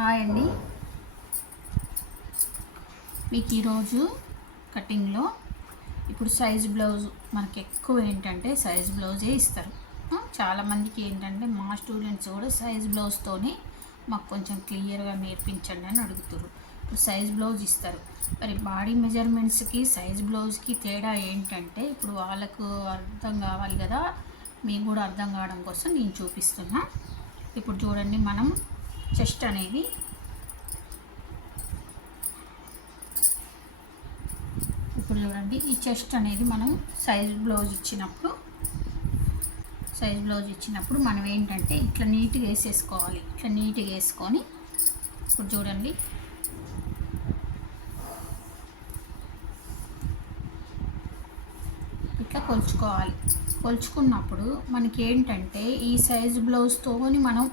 Hi అండి. మీకు ఈరోజు కటింగ్లో ఇప్పుడు సైజ్ బ్లౌజ్ మనకి ఎక్కువ ఏంటంటే సైజ్ బ్లౌజే ఇస్తారు. చాలామందికి ఏంటంటే మా స్టూడెంట్స్ కూడా సైజ్ బ్లౌజ్తోనే మాకు కొంచెం క్లియర్గా నేర్పించండి అని అడుగుతారు ఇప్పుడు సైజ్ బ్లౌజ్ ఇస్తారు. మరి బాడీ మెజర్మెంట్స్కి సైజ్ బ్లౌజ్కి తేడా ఏంటంటే ఇప్పుడు వాళ్ళకు అర్థం కావాలి కదా. మీకు కూడా అర్థం కావడం కోసం నేను చూపిస్తున్నా. ఇప్పుడు చూడండి మనం చెస్ట్ అనేది. ఇప్పుడు చూడండి ఈ చెస్ట్ అనేది మనం సైజ్ బ్లౌజ్ ఇచ్చినప్పుడు సైజ్ బ్లౌజ్ ఇచ్చినప్పుడు మనం ఏంటంటే ఇట్లా నీట్గా వేసేసుకోవాలి. ఇట్లా నీట్గా వేసుకొని ఇప్పుడు చూడండి. ఇట్లా కొలుచుకోవాలి. కొలుచుకున్నప్పుడు మనకి ఏంటంటే ఈ సైజ్ బ్లౌజ్తో మనం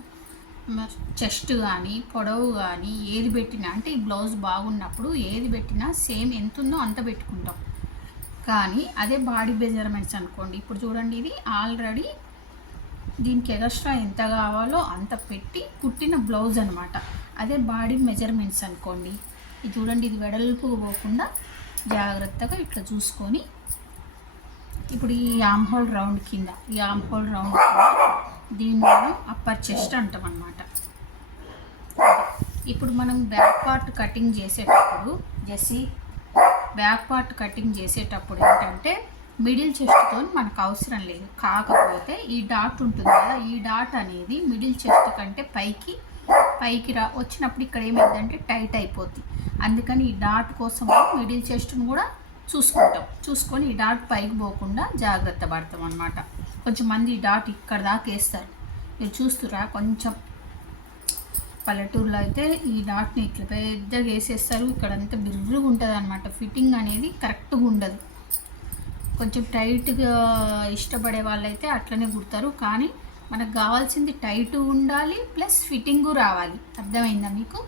చెస్ట్ కానీ పొడవు కానీ ఏది పెట్టినా అంటే ఈ బ్లౌజ్ బాగున్నప్పుడు ఏది పెట్టినా సేమ్ ఎంత ఉందో అంత పెట్టుకుంటాం. కానీ అదే బాడీ మెజర్మెంట్స్ అనుకోండి. ఇప్పుడు చూడండి ఇది ఆల్రెడీ దీనికి ఎగస్ట్రా ఎంత కావాలో అంత పెట్టి కుట్టిన బ్లౌజ్ అనమాట అదే బాడీ మెజర్మెంట్స్ అనుకోండి. ఇది చూడండి ఇది వెడల్పు పోకుండా జాగ్రత్తగా ఇట్లా చూసుకొని ఇప్పుడు ఈ ఆమ్ హోల్ రౌండ్ కింద ఈ ఆమ్ హోల్ రౌండ్ దీన్ని మనం అప్పర్ చెస్ట్ అంటాం అనమాట ఇప్పుడు మనం బ్యాక్ పార్ట్ కటింగ్ చేసేటప్పుడు జెస్సీ బ్యాక్ పార్ట్ కటింగ్ చేసేటప్పుడు ఏంటంటే మిడిల్ చెస్ట్తో మనకు అవసరం లేదు. కాకపోతే ఈ డాట్ ఉంటుంది కదా ఈ డాట్ అనేది మిడిల్ చెస్ట్ కంటే పైకి పైకి రా వచ్చినప్పుడు ఇక్కడ ఏమైందంటే టైట్ అయిపోద్ది. అందుకని ఈ డాట్ కోసం మిడిల్ చెస్ట్ను కూడా చూసుకుంటాం. చూసుకొని ఈ డాట్ పైకి పోకుండా జాగ్రత్త పడతాం అనమాట కొంచెం మంది డాట్ ఇక్కడ దాకా వేస్తారు. మీరు చూస్తురా కొంచెం పల్లెటూరులో అయితే ఈ డాట్ని ఇట్లా పెద్దగా వేసేస్తారు. ఇక్కడ అంతా బిర్రుగా ఉంటుంది అనమాట ఫిట్టింగ్ అనేది కరెక్ట్గా ఉండదు. కొంచెం టైట్గా ఇష్టపడే వాళ్ళైతే అట్లనే కుడతారు. కానీ మనకు కావాల్సింది టైట్ ఉండాలి ప్లస్ ఫిట్టింగు రావాలి. అర్థమైందా మీకు?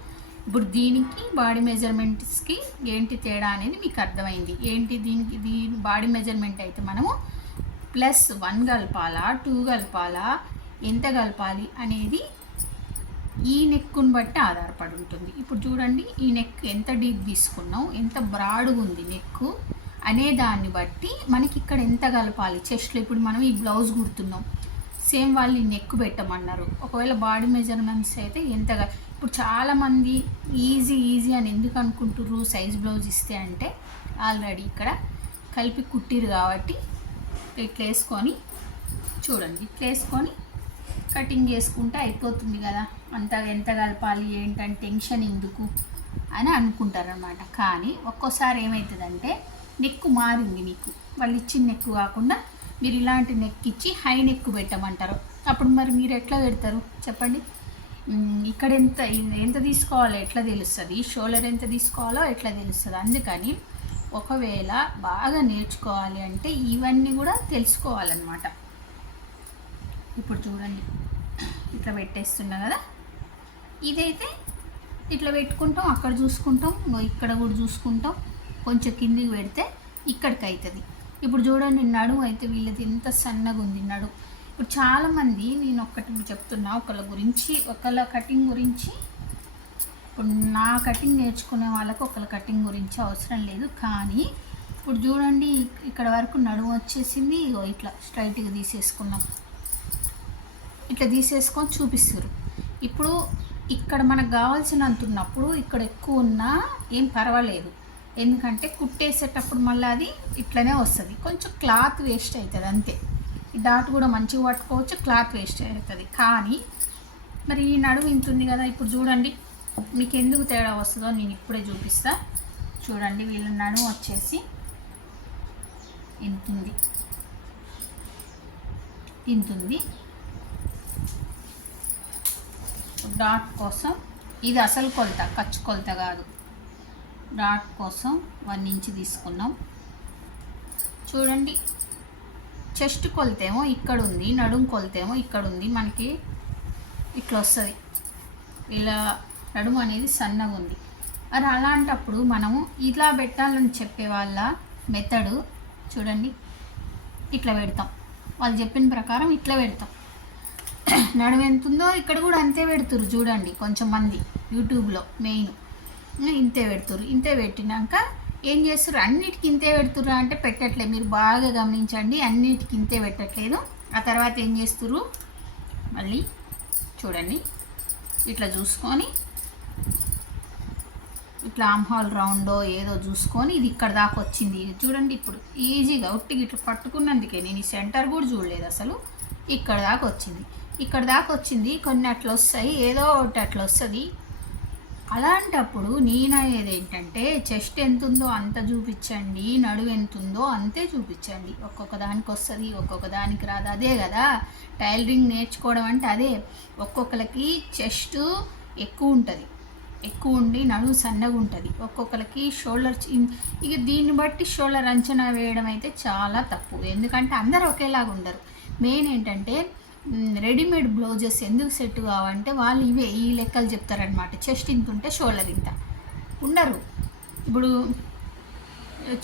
ఇప్పుడు దీనికి బాడీ మెజర్మెంట్స్కి ఏంటి తేడా అనేది మీకు అర్థమైంది. ఏంటి దీనికి దీని బాడీ మెజర్మెంట్ అయితే మనము ప్లస్ వన్ కలపాలా టూ కలపాలా ఎంత కలపాలి అనేది ఈ నెక్కుని బట్టి ఆధారపడి ఉంటుంది. ఇప్పుడు చూడండి ఈ నెక్ ఎంత డీప్ తీసుకున్నాం ఎంత బ్రాడ్గా ఉంది నెక్కు అనే దాన్ని బట్టి మనకి ఇక్కడ ఎంత కలపాలి. చెస్ట్లో ఇప్పుడు మనం ఈ బ్లౌజ్ కుడుతున్నాం. సేమ్ వాళ్ళు ఈ నెక్ పెట్టమన్నారు. ఒకవేళ బాడీ మెజర్మెంట్స్ అయితే ఎంత ఇప్పుడు చాలామంది ఈజీ ఈజీ అని ఎందుకు అనుకుంటుర్రు? సైజ్ బ్లౌజ్ ఇస్తే అంటే ఆల్రెడీ ఇక్కడ కలిపి కుట్టిరు కాబట్టి ఇట్లా వేసుకొని చూడండి ఇట్లా వేసుకొని కటింగ్ చేసుకుంటే అయిపోతుంది కదా. అంత ఎంత కలపాలి ఏంటని టెన్షన్ ఎందుకు అని అనుకుంటారనమాట కానీ ఒక్కోసారి ఏమవుతుందంటే నెక్ మారింది మీకు. వాళ్ళు ఇచ్చిన నెక్ కాకుండా మీరు ఇలాంటి నెక్ ఇచ్చి హై నెక్ పెట్టమంటారు. అప్పుడు మరి మీరు ఎట్లా పెడతారు? చెప్పండి. ఇక్కడ ఎంత ఎంత తీసుకోవాలో ఎట్లా తెలుస్తుంది? షోల్డర్ ఎంత తీసుకోవాలో ఎట్లా తెలుస్తుంది? అందుకని ఒకవేళ బాగా నేర్చుకోవాలి అంటే ఇవన్నీ కూడా తెలుసుకోవాలన్నమాట. ఇప్పుడు చూడండి. ఇట్లా పెట్టేస్తున్నా కదా. ఇదైతే ఇట్లా పెట్టుకుంటాం అక్కడ చూసుకుంటాం ఇక్కడ కూడా చూసుకుంటాం. కొంచెం కిందికి పెడితే ఇక్కడికి అవుతుంది ఇప్పుడు చూడండి నడుము అయితే వీళ్ళది ఎంత సన్నగా ఉంది నడుము. ఇప్పుడు చాలామంది నేను ఒక్కటి చెప్తున్నా ఒకళ్ళ గురించి ఒకళ్ళ కటింగ్ గురించి ఇప్పుడు నా కటింగ్ నేర్చుకునే వాళ్ళకు ఒకళ్ళ కటింగ్ గురించి అవసరం లేదు. కానీ ఇప్పుడు చూడండి ఇక్కడ వరకు నడుము వచ్చేసింది. ఇగో ఇట్లా స్ట్రైట్గా తీసేసుకున్నాం ఇట్లా తీసేసుకొని చూపిస్తారు ఇప్పుడు ఇక్కడ మనకు కావాల్సినంత ఉన్నప్పుడు ఇక్కడ ఎక్కువ ఉన్నా ఏం పర్వాలేదు. ఎందుకంటే కుట్టేసేటప్పుడు మళ్ళీ అది ఇట్లనే వస్తుంది. కొంచెం క్లాత్ వేస్ట్ అవుతుంది అంతే. ఈ డాట్ కూడా మంచిగా పట్టుకోవచ్చు క్లాత్ వేస్ట్ అవుతుంది కానీ మరి ఈ నడుము ఇంత ఉంది కదా ఇప్పుడు చూడండి. మీకు ఎందుకు తేడా వస్తుందో నేను ఇప్పుడే చూపిస్తా. చూడండి వీళ్ళ నడుము వచ్చేసి ఇంతుంది. ఇంతుంది. డాట్ కోసం ఇది అసలు కొలత ఖర్చు కొలత కాదు. డాట్ కోసం వన్ ఇంచ్ తీసుకున్నాం. చూడండి చెస్ట్ కొలతేమో ఇక్కడ ఉంది నడుం కొలతేమో ఇక్కడ ఉంది మనకి ఇట్లా వస్తుంది. ఇలా నడుము అనేది సన్నగా ఉంది. మరి అలాంటప్పుడు మనము ఇలా పెట్టాలని చెప్పే వాళ్ళ మెథడు చూడండి. ఇట్లా పెడతాం. వాళ్ళు చెప్పిన ప్రకారం ఇట్లా పెడతాం. నడుము ఎంత ఉందో ఇక్కడ కూడా అంతే పెడుతురు చూడండి కొంచెం మంది యూట్యూబ్లో మెయిన్. ఇంతే పెడుతురు ఇంతే పెట్టినాక ఏం చేస్తారు అన్నిటికి ఇంతే పెడుతురు అంటే పెట్టట్లేదు మీరు బాగా గమనించండి. అన్నిటికి ఇంతే పెట్టట్లేదు. ఆ తర్వాత ఏం చేస్తురు మళ్ళీ చూడండి. ఇట్లా చూసుకొని ఇట్లా ఆమ్హాల్ రౌండో ఏదో చూసుకొని ఇది ఇక్కడ దాకా వచ్చింది. ఇది చూడండి ఇప్పుడు ఈజీగా ఉట్టికి ఇట్లా పట్టుకున్నందుకే నేను ఈ సెంటర్ కూడా చూడలేదు అసలు. ఇక్కడ దాకా వచ్చింది. ఇక్కడ దాకా వచ్చింది కొన్ని అట్లా వస్తాయి ఏదో ఒకటి అట్లా వస్తుంది. అలాంటప్పుడు నేననేది ఏంటంటే చెస్ట్ ఎంత ఉందో అంత చూపించండి నడువు ఎంత ఉందో అంతే చూపించండి. ఒక్కొక్క దానికి వస్తుంది ఒక్కొక్క దానికి రాదు. అదే కదా టైలరింగ్ నేర్చుకోవడం అంటే అదే. ఒక్కొక్కరికి చెస్ట్ ఎక్కువ ఉంటుంది. ఎక్కువ ఉండి నడుము సన్నగా ఉంటుంది. ఒక్కొక్కరికి షోల్డర్ ఇక దీన్ని బట్టి షోల్డర్ అంచనా వేయడం అయితే చాలా తప్పు. ఎందుకంటే అందరు ఒకేలాగా ఉండరు. మెయిన్ ఏంటంటే రెడీమేడ్ బ్లౌజెస్ ఎందుకు సెట్ కావంటే వాళ్ళు ఇవే ఈ లెక్కలు చెప్తారనమాట చెస్ట్ ఇంత ఉంటే షోల్డర్ ఇంత. ఉండరు. ఇప్పుడు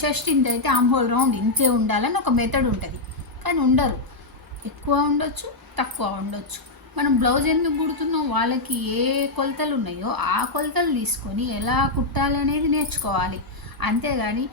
చెస్ట్ ఇంత అయితే ఆంబోల్ రౌండ్ ఇంతే ఉండాలని ఒక మెథడ్ ఉంటుంది. కానీ ఉండరు. ఎక్కువ ఉండొచ్చు తక్కువ ఉండొచ్చు. మనం బ్లౌజ్ ఎందుకు కుడుతున్నాం? వాళ్ళకి ఏ కొలతలు ఉన్నాయో ఆ కొలతలు తీసుకొని ఎలా కుట్టాలి అనేది నేర్చుకోవాలి. అంతేగాని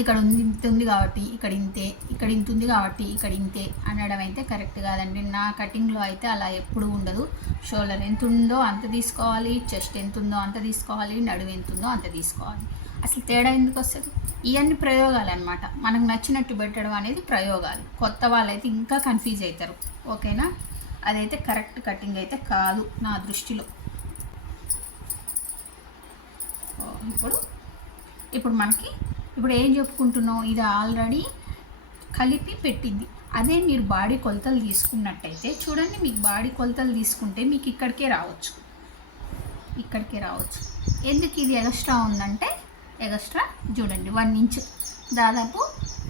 ఇక్కడ ఉంది ఇంత ఉంది కాబట్టి ఇక్కడ ఇంతే ఇక్కడ ఇంత ఉంది కాబట్టి ఇక్కడ ఇంతే అనడం అయితే కరెక్ట్ కాదండి. నా కటింగ్లో అయితే అలా ఎప్పుడు ఉండదు. షోల్డర్ ఎంత ఉందో అంత తీసుకోవాలి చెస్ట్ ఎంత ఉందో అంత తీసుకోవాలి నడువు ఎంత ఉందో అంత తీసుకోవాలి. అసలు తేడా ఎందుకు వస్తుంది? ఇవన్నీ ప్రయోగాలు అనమాట మనకు నచ్చినట్టు పెట్టడం అనేది ప్రయోగాలు. కొత్త వాళ్ళైతే ఇంకా కన్ఫ్యూజ్ అవుతారు. ఓకేనా? అదైతే కరెక్ట్ కటింగ్ అయితే కాదు నా దృష్టిలో. ఇప్పుడు ఇప్పుడు మనకి ఇప్పుడు ఏం చెప్పుకుంటున్నాం ఇది ఆల్రెడీ కలిపి పెట్టింది. అదే మీరు బాడీ కొలతలు తీసుకున్నట్టయితే చూడండి మీకు బాడీ కొలతలు తీసుకుంటే మీకు ఇక్కడికే రావచ్చు. ఇక్కడికే రావచ్చు. ఎందుకు ఇది ఎగస్ట్రా ఉందంటే ఎగస్ట్రా చూడండి వన్ ఇంచ్ దాదాపు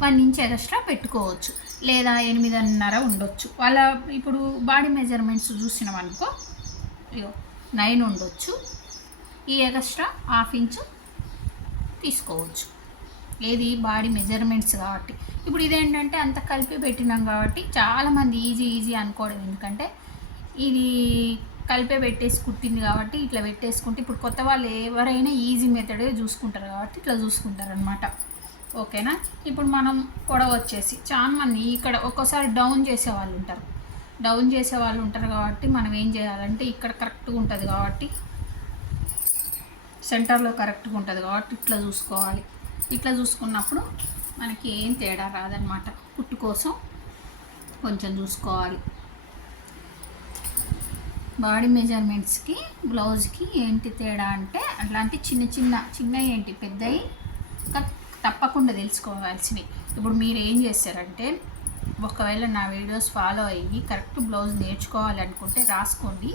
వన్ ఇంచ్ ఎగస్ట్రా పెట్టుకోవచ్చు. లేదా ఎనిమిదిన్నర ఉండొచ్చు. వాళ్ళ ఇప్పుడు బాడీ మెజర్మెంట్స్ చూసినాం అనుకో ఇగో నైన్ ఉండొచ్చు. ఈ ఎగస్ట్రా హాఫ్ ఇంచు తీసుకోవచ్చు. ఏది బాడీ మెజర్మెంట్స్ కాబట్టి. ఇప్పుడు ఇదేంటంటే అంత కలిపి పెట్టినాం కాబట్టి చాలామంది ఈజీ ఈజీ అనుకోవడం. ఎందుకంటే ఇది కలిపే పెట్టేసి కుట్టింది కాబట్టి ఇట్లా పెట్టేసుకుంటే ఇప్పుడు కొత్త వాళ్ళు ఎవరైనా ఈజీ మెథడే చూసుకుంటారు కాబట్టి ఇట్లా చూసుకుంటారు అనమాట ఓకేనా? ఇప్పుడు మనం పొడవ వచ్చేసి చాలా మంది ఇక్కడ ఒక్కోసారి డౌన్ చేసే వాళ్ళు ఉంటారు. డౌన్ చేసే వాళ్ళు ఉంటారు కాబట్టి మనం ఏం చేయాలంటే ఇక్కడ కరెక్ట్గా ఉంటుంది కాబట్టి సెంటర్లో కరెక్ట్గా ఉంటుంది కాబట్టి ఇట్లా చూసుకోవాలి. ఇట్లా చూసుకున్నప్పుడు మనకి ఏం తేడా రాదనమాట పుట్టు కోసం కొంచెం చూసుకోవాలి. బాడీ మెజర్మెంట్స్కి బ్లౌజ్కి ఏంటి తేడా అంటే అట్లాంటి చిన్న చిన్న చిన్న ఏంటి? పెద్దవి క- తప్పకుండా తెలుసుకోవాల్సినవి. ఇప్పుడు మీరు ఏం చేస్తారంటే ఒకవేళ నా వీడియోస్ ఫాలో అయ్యి కరెక్ట్ బ్లౌజ్ నేర్చుకోవాలనుకుంటే రాసుకోండి.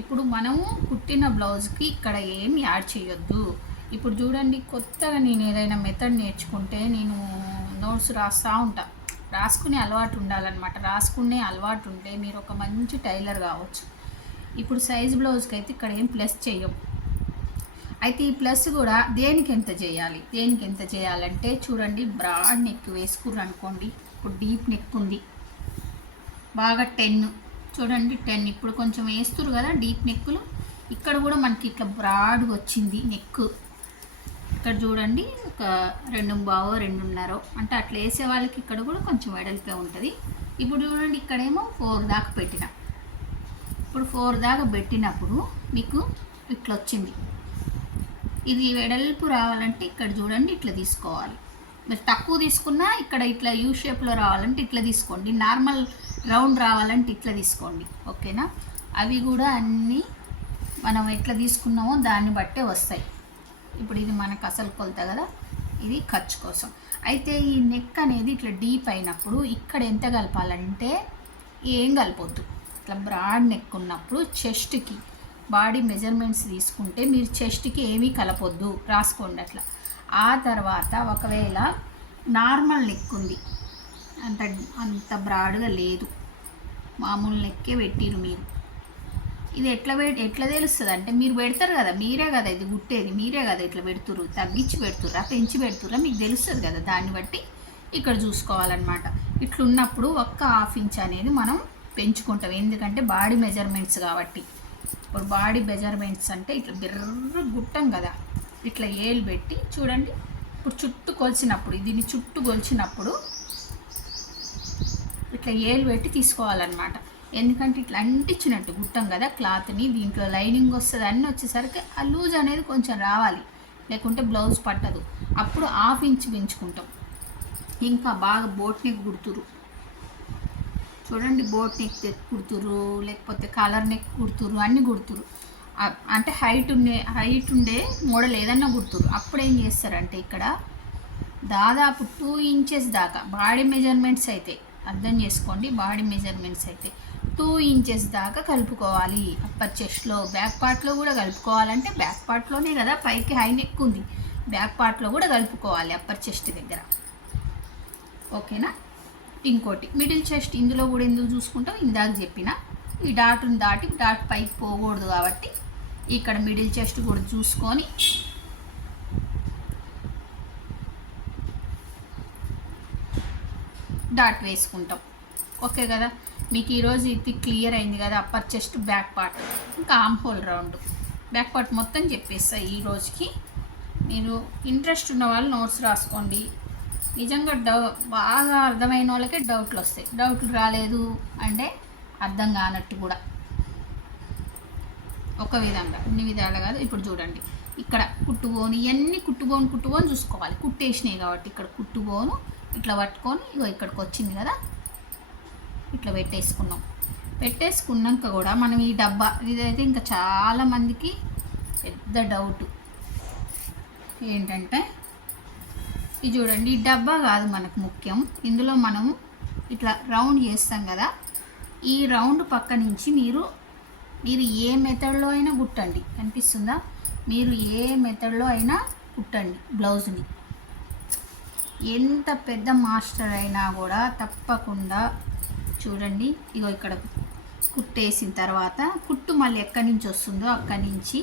ఇప్పుడు మనము కుట్టిన బ్లౌజ్కి ఇక్కడ ఏం యాడ్ చేయొద్దు. ఇప్పుడు చూడండి కొత్తగా నేను ఏదైనా మెథడ్ నేర్చుకుంటే నేను నోట్స్ రాస్తూ ఉంటా. రాసుకునే అలవాటు ఉండాలన్నమాట. రాసుకునే అలవాటు ఉంటే మీరు ఒక మంచి టైలర్ కావచ్చు. ఇప్పుడు సైజ్ బ్లౌజ్కి అయితే ఇక్కడ ఏం ప్లస్ చెయ్యం అయితే ఈ ప్లస్ కూడా దేనికి ఎంత చేయాలి? దేనికి ఎంత చేయాలంటే చూడండి బ్రాడ్ నెక్ వేసుకుర్రు అనుకోండి ఇప్పుడు డీప్ నెక్ ఉంది. బాగా టెన్. చూడండి టెన్. ఇప్పుడు కొంచెం వేస్తురు కదా డీప్ నెక్కులు. ఇక్కడ కూడా మనకి ఇట్లా బ్రాడ్గా వచ్చింది నెక్. ఇక్కడ చూడండి ఒక రెండు బావో రెండున్నరో. అంటే అట్లా వేసే వాళ్ళకి ఇక్కడ కూడా కొంచెం వెడల్పే ఉంటుంది. ఇప్పుడు చూడండి ఇక్కడేమో ఫోర్ దాకా పెట్టిన. ఇప్పుడు ఫోర్ దాకా పెట్టినప్పుడు మీకు ఇట్లా వచ్చింది. ఇది వెడల్పు రావాలంటే ఇక్కడ చూడండి ఇట్లా తీసుకోవాలి. మీరు తక్కువ తీసుకున్నా ఇక్కడ ఇట్లా యూ షేప్లో రావాలంటే ఇట్లా తీసుకోండి. నార్మల్ రౌండ్ రావాలంటే ఇట్లా తీసుకోండి. ఓకేనా? అవి కూడా అన్నీ మనం ఎట్లా తీసుకున్నామో దాన్ని బట్టే వస్తాయి. ఇప్పుడు ఇది మనకు అసలు కొలత కదా? ఇది ఖర్చు కోసం. అయితే ఈ నెక్ అనేది ఇట్లా డీప్ అయినప్పుడు ఇక్కడ ఎంత కలపాలంటే ఏం కలపొద్దు. ఇట్లా బ్రాడ్ నెక్ ఉన్నప్పుడు చెస్ట్కి బాడీ మెజర్మెంట్స్ తీసుకుంటే మీరు చెస్ట్కి ఏమీ కలపొద్దు. రాసుకోండి అట్లా. ఆ తర్వాత ఒకవేళ నార్మల్ నెక్ ఉంది. అంత అంత బ్రాడ్గా లేదు. మామూలు నెక్కే పెట్టిరు మీరు. ఇది ఎట్లా పె ఎట్లా తెలుస్తుంది? అంటే మీరు పెడతారు కదా మీరే కదా ఇది గుట్టేది మీరే కదా ఇట్లా పెడుతురు తగ్గించి పెడుతురా పెంచి పెడుతురా మీకు తెలుస్తుంది కదా దాన్ని బట్టి ఇక్కడ చూసుకోవాలన్నమాట. ఇట్లున్నప్పుడు ఒక్క హాఫ్ ఇంచ్ అనేది మనం పెంచుకుంటాం. ఎందుకంటే బాడీ మెజర్మెంట్స్ కాబట్టి. ఇప్పుడు బాడీ మెజర్మెంట్స్ అంటే ఇట్లా బిర్ర గుట్టం కదా ఇట్లా ఏలు పెట్టి చూడండి ఇప్పుడు చుట్టూ కొలిచినప్పుడు దీన్ని చుట్టూ కొలిచినప్పుడు ఇట్లా ఏలు పెట్టి తీసుకోవాలన్నమాట. ఎందుకంటే ఇట్లా అంటించినట్టు గుట్టం కదా క్లాత్ని దీంట్లో లైనింగ్ వస్తుంది అన్నీ వచ్చేసరికి ఆ లూజ్ అనేది కొంచెం రావాలి. లేకుంటే బ్లౌజ్ పట్టదు. అప్పుడు హాఫ్ ఇంచ్ పెంచుకుంటాం. ఇంకా బాగా బోట్ని నెక్ కుడుతురు చూడండి బోట్ నెక్ కుడుతురు లేకపోతే కలర్ నెక్ కుడుతురు అన్నీ కుడుతురు అంటే హైట్ ఉండే హైట్ ఉండే మోడల్ ఏదన్నా కుడుతురు అప్పుడు ఏం చేస్తారంటే ఇక్కడ దాదాపు టూ ఇంచెస్ దాకా బాడీ మెజర్మెంట్స్ అయితే అర్థం చేసుకోండి బాడీ మెజర్మెంట్స్ అయితే టూ ఇంచెస్ దాకా కలుపుకోవాలి. అప్పర్ చెస్ట్లో బ్యాక్ పార్ట్లో కూడా కలుపుకోవాలంటే బ్యాక్ పార్ట్లోనే కదా పైకి హై నెక్ ఉంది. బ్యాక్ పార్ట్లో కూడా కలుపుకోవాలి అప్పర్ చెస్ట్ దగ్గర. ఓకేనా ఇంకోటి మిడిల్ చెస్ట్ ఇందులో కూడా ఎందుకు చూసుకుంటాం? ఇందాక చెప్పిన ఈ డాట్ను దాటి డాట్ పైకి పోకూడదు కాబట్టి ఇక్కడ మిడిల్ చెస్ట్ కూడా చూసుకొని డాట్ వేసుకుంటాం. ఓకే కదా? మీకు ఈరోజు ఇది క్లియర్ అయింది కదా? అప్పర్ చెస్ట్ బ్యాక్ పార్ట్ ఇంకా armhole round back part మొత్తం చెప్పేస్తా ఈ రోజుకి. మీరు ఇంట్రెస్ట్ ఉన్న వాళ్ళు నోట్స్ రాసుకోండి. నిజంగా డౌ బాగా అర్థమైన వాళ్ళకే డౌట్లు వస్తాయి. డౌట్లు రాలేదు అంటే అర్థం కానట్టు కూడా. ఒక విధంగా ఇన్ని విధాలు కాదు. ఇప్పుడు చూడండి. ఇక్కడ కుట్టుబోను ఇవన్నీ కుట్టుబోను కుట్టుబోను చూసుకోవాలి. కుట్టేసినాయి కాబట్టి ఇక్కడ కుట్టుబోను ఇట్లా పట్టుకొని ఇగో ఇక్కడికి వచ్చింది కదా. ఇట్లా పెట్టేసుకున్నాం. పెట్టేసుకున్నాక కూడా మనం ఈ డబ్బా ఇదైతే ఇంకా చాలామందికి పెద్ద డౌట్ ఏంటంటే ఇది చూడండి డబ్బా కాదు మనకు ముఖ్యం. ఇందులో మనం ఇట్లా రౌండ్ చేస్తాం కదా. ఈ రౌండ్ పక్క నుంచి మీరు మీరు ఏ మెథడ్లో అయినా కుట్టండి. కనిపిస్తుందా? మీరు ఏ మెథడ్లో అయినా కుట్టండి బ్లౌజ్ని. ఎంత పెద్ద మాస్టర్ అయినా కూడా తప్పకుండా చూడండి. ఇగో ఇక్కడ కుట్టేసిన తర్వాత కుట్టు మళ్ళీ ఎక్కడి నుంచి వస్తుందో అక్కడి నుంచి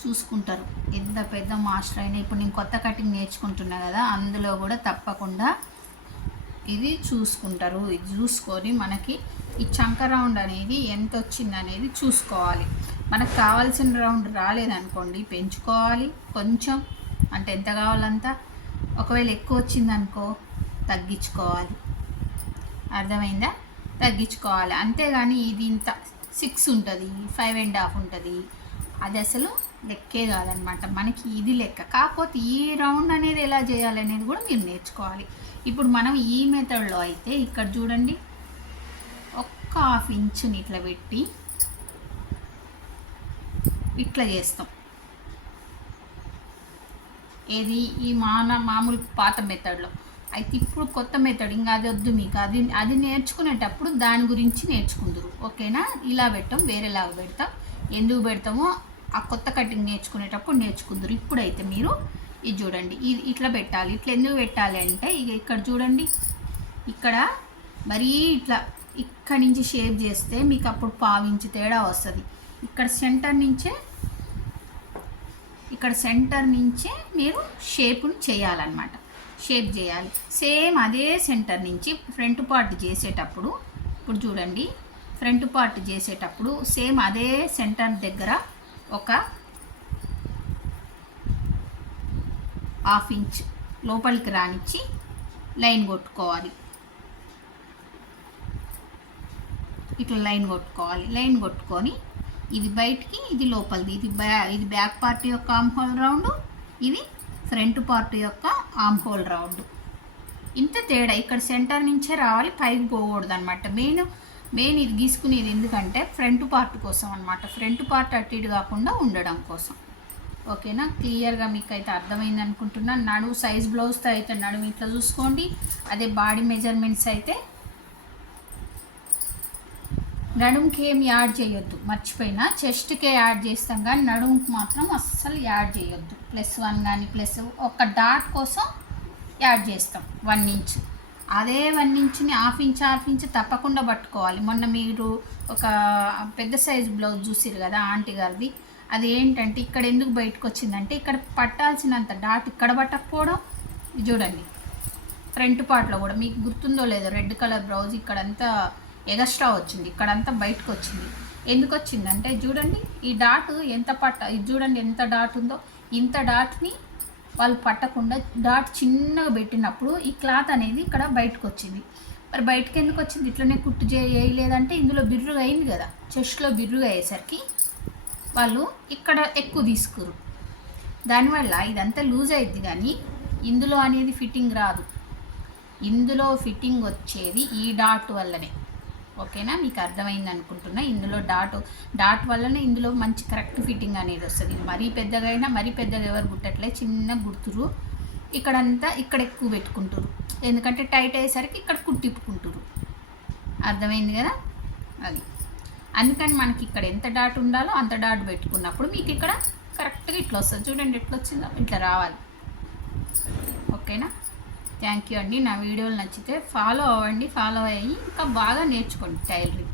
చూసుకుంటారు. ఎంత పెద్ద మాస్టర్ అయినా ఇప్పుడు నేను కొత్త కటింగ్ నేర్చుకుంటున్నా కదా అందులో కూడా తప్పకుండా ఇది చూసుకుంటారు. ఇది చూసుకొని మనకి ఈ చంక రౌండ్ అనేది ఎంత వచ్చింది అనేది చూసుకోవాలి. మనకు కావాల్సిన రౌండ్ రాలేదనుకోండి పెంచుకోవాలి కొంచెం. అంటే ఎంత కావాలంత? ఒకవేళ ఎక్కువ వచ్చిందనుకో తగ్గించుకోవాలి. అర్థమైందా? తగ్గించుకోవాలి. అంతేగాని ఇది ఇంత సిక్స్ ఉంటుంది ఫైవ్ అండ్ హాఫ్ ఉంటుంది అది అసలు లెక్కే కాదనమాట. మనకి ఇది లెక్క. కాకపోతే ఈ రౌండ్ అనేది ఎలా చేయాలనేది కూడా మీరు నేర్చుకోవాలి. ఇప్పుడు మనం ఈ మెథడ్లో అయితే ఇక్కడ చూడండి. ఒక్క హాఫ్ ఇంచుని ఇట్లా పెట్టి ఇట్లా చేస్తాం. ఏది? ఈ మాన మామూలు పాత మెథడ్లో. అయితే ఇప్పుడు కొత్త మెథడ్ ఇంకా అది వద్దు మీకు. అది అది నేర్చుకునేటప్పుడు దాని గురించి నేర్చుకుందరు. ఓకేనా? ఇలా పెట్టాం వేరేలాగా పెడతాం. ఎందుకు పెడతామో ఆ కొత్త కటింగ్ నేర్చుకునేటప్పుడు నేర్చుకుందరు. ఇప్పుడైతే మీరు ఇది చూడండి. ఇది ఇట్లా పెట్టాలి. ఇట్లా ఎందుకు పెట్టాలి అంటే ఇక ఇక్కడ చూడండి. ఇక్కడ మరీ ఇట్లా ఇక్కడ నుంచి షేప్ చేస్తే మీకు అప్పుడు పావించి తేడా వస్తుంది. ఇక్కడ సెంటర్ నుంచే ఇక్కడ సెంటర్ నుంచే మీరు షేప్ని చేయాలన్నమాట. షేప్ చేయాలి. సేమ్ అదే సెంటర్ నుంచి ఫ్రంట్ పార్ట్ చేసేటప్పుడు ఇప్పుడు చూడండి. ఫ్రంట్ పార్ట్ చేసేటప్పుడు సేమ్ అదే సెంటర్ దగ్గర ఒక హాఫ్ ఇంచ్ లోపలికి రానిచ్చి లైన్ కొట్టుకోవాలి. ఇట్లా లైన్ కొట్టుకోవాలి. లైన్ కొట్టుకొని ఇది బయటికి ఇది లోపలిది. ఇది బ్యా ఇది బ్యాక్ పార్ట్ యొక్క ఆమ్ హోల్ రౌండ్ ఇది ఫ్రంట్ పార్ట్ యొక్క ఆమ్ హోల్ రౌండ్. ఇంత తేడా. ఇక్కడ సెంటర్ నుంచే రావాలి పైకి పోకూడదు అనమాట మెయిన్ మెయిన్ ఇది గీసుకునేది ఎందుకంటే ఫ్రంట్ పార్ట్ కోసం అనమాట ఫ్రంట్ పార్ట్ అటు ఇటు కాకుండా ఉండడం కోసం. ఓకేనా? క్లియర్గా మీకు అయితే అర్థమైంది అనుకుంటున్నాను నడువు సైజ్ బ్లౌజ్తో అయితే నడుము ఇట్లా చూసుకోండి. అదే బాడీ మెజర్మెంట్స్ అయితే నడుముకి ఏం యాడ్ చేయొద్దు. మర్చిపోయినా. చెస్ట్కే యాడ్ చేస్తాం కానీ నడుముకి మాత్రం అస్సలు యాడ్ చేయొద్దు. ప్లస్ వన్ కానీ ప్లస్ ఒక డాట్ కోసం యాడ్ చేస్తాం. One inch. అదే వన్ ఇంచ్ని హాఫ్ ఇంచ్ హాఫ్ ఇంచ్ తప్పకుండా పట్టుకోవాలి. మొన్న మీరు ఒక పెద్ద సైజ్ బ్లౌజ్ చూసిరు కదా ఆంటీ గారిది. అది ఏంటంటే ఇక్కడ ఎందుకు బయటకు వచ్చిందంటే ఇక్కడ పట్టాల్సినంత డాట్ ఇక్కడ పట్టకపోవడం చూడండి. ఫ్రంట్ పార్ట్లో కూడా మీకు గుర్తుందో లేదో రెడ్ కలర్ బ్లౌజ్ ఇక్కడంతా ఎగస్ట్రా వచ్చింది. ఇక్కడంతా బయటకు వచ్చింది ఎందుకు వచ్చిందంటే చూడండి ఈ డాట్ ఎంత పట్ట ఇది చూడండి ఎంత డాట్ ఉందో. ఇంత డాట్ని వాళ్ళు పట్టకుండా డాట్ చిన్నగా పెట్టినప్పుడు ఈ క్లాత్ అనేది ఇక్కడ బయటకు వచ్చింది మరి బయటకు ఎందుకు వచ్చింది? ఇట్లనే కుట్టు చేయలేదంటే ఇందులో బిర్రుగా అయింది కదా. చెస్ట్లో బిర్రుగా అయ్యేసరికి వాళ్ళు ఇక్కడ ఎక్కువ తీసుకురు. దానివల్ల ఇదంతా లూజ్ అయింది కానీ ఇందులో అనేది ఫిట్టింగ్ రాదు. ఇందులో ఫిట్టింగ్ వచ్చేది ఈ డాట్ వల్లనే. ఓకేనా? మీకు అర్థమైంది అనుకుంటున్నా. ఇందులో డాట్ డాట్ వల్లనే ఇందులో మంచి కరెక్ట్ ఫిట్టింగ్ అనేది వస్తుంది. మరీ పెద్దగా అయినా మరీ పెద్దగా ఎవరు గుట్టట్లే చిన్న గుర్తురు ఇక్కడంతా ఇక్కడ ఎక్కువ పెట్టుకుంటారు ఎందుకంటే టైట్ అయ్యేసరికి ఇక్కడ కుట్టిప్పుకుంటారు అర్థమైంది కదా? అది. అందుకని మనకి ఇక్కడ ఎంత డాట్ ఉండాలో అంత డాట్ పెట్టుకున్నప్పుడు మీకు ఇక్కడ కరెక్ట్గా ఇట్లా వస్తుంది. చూడండి ఎట్లా వచ్చిందో. ఇట్లా రావాలి. ఓకేనా? థ్యాంక్ యూ అండి. నా వీడియోలు నచ్చితే ఫాలో అవ్వండి ఫాలో అయ్యి ఇంకా బాగా నేర్చుకోండి టైలరింగ్.